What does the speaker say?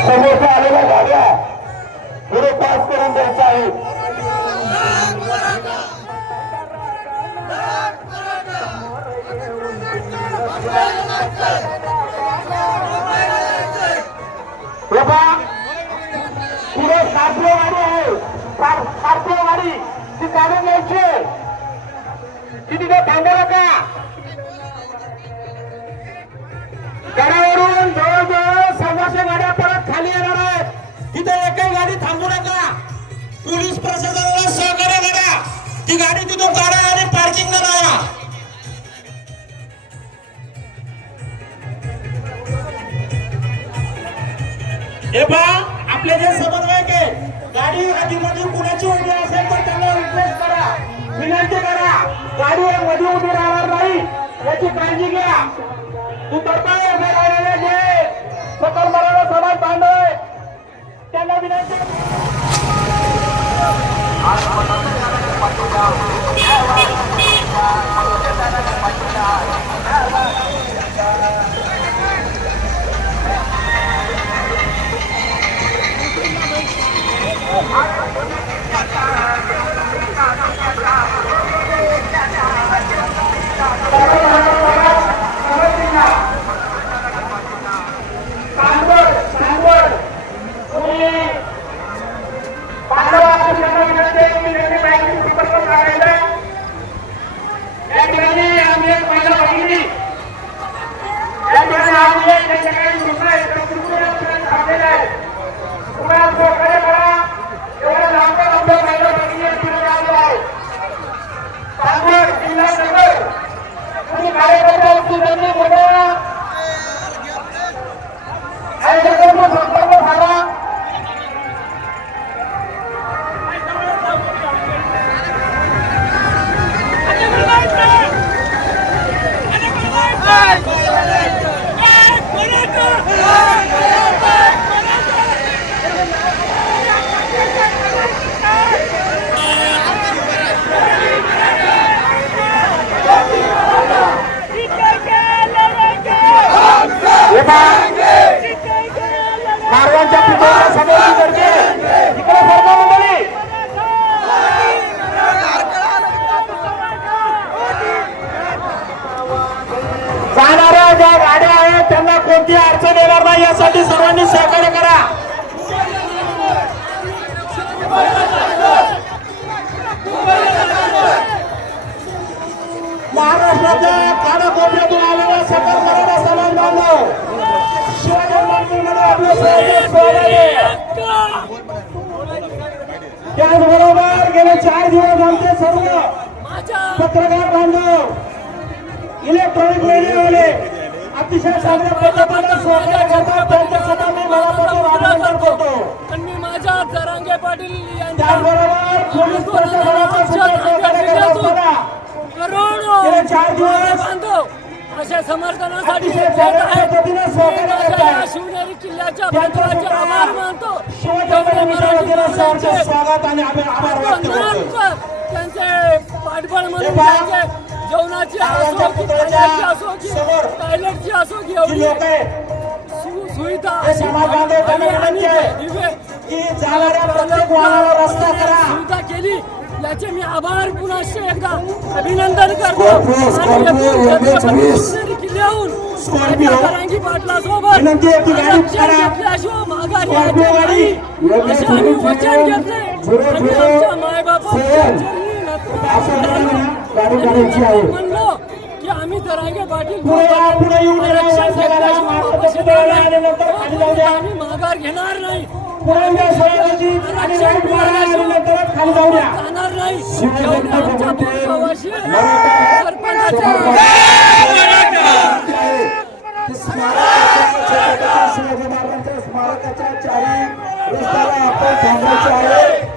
समोरच्या आलेल्या गाड्या पुढे पास करून द्यायचा आहे पुढे स्कॉर्पिओ गाडी आहे. स्कॉर- गाडी ती काढून घ्यायची. ती तिथे थांबू नका पोलीस प्रशासनाला सहकार्य करा. ती गाडी तिथून काढा आणि पार्किंग लावा. हे पहा आपले जे समन्वयक आहे गाडी आधीमध्ये कुणाची उभी असेल तर त्यांना रिक्वेस्ट करा. विनंती करा गाडी मध्ये उभी राहणार नाही. याची काळजी घ्या. तू करताय उभे राहिलेले जे सकल मराठा समाज बांधव Thank you. व्हावा यासाठी सर्वांनी सहकार्य करा. महाराष्ट्राच्या कानाकोपऱ्यातून आलेला सकल मराठा समाज बांधव शिवजन्माष्टमीमध्ये आपलं त्याचबरोबर गेले चार दिवस आमचे सर्व पत्रकार बांधव इलेक्ट्रॉनिक मीडियावाले अतिशय चांगल्या पद्धतीने सहकार्य करतात त्यांच्यासाठी मी मनापासून अभिनंदन करतो. पण मी माझ्या जरांगे पाटील त्याचबरोबर पोलीस प्रशासनाचा सुद्धा चार दिवस बांधव अशा समर्थनासाठी शिवनेरी किल्ल्याच्या आभार मानतो. स्वागत आणि आभार आभार व्यक्त करतो. धन्यवाद त्यांचे पाठबळ म्हणून जेवणाची असो की खाण्याची असो की समोर? टॉयलेटची असो की एवढी. सुविधा आणि- सुविधा केली याचे मी आभार एकदा अभिनंदन करतो. आणि किल्ल्याहून पाटलासोबत. घेतल्याशिवाय माघारी गाडी. असे आम्ही वचन घेतले. आणि आमच्या मायबापांच्या गाडी आणि काढायची आहे. आम्ही म्हणलो की आम्ही जरांगे पाटील. आम्ही माघार घेणार नाही. जाणार नाही. स्मारकाच्या चारी रस्त्याला आपण थांबायचे आहे.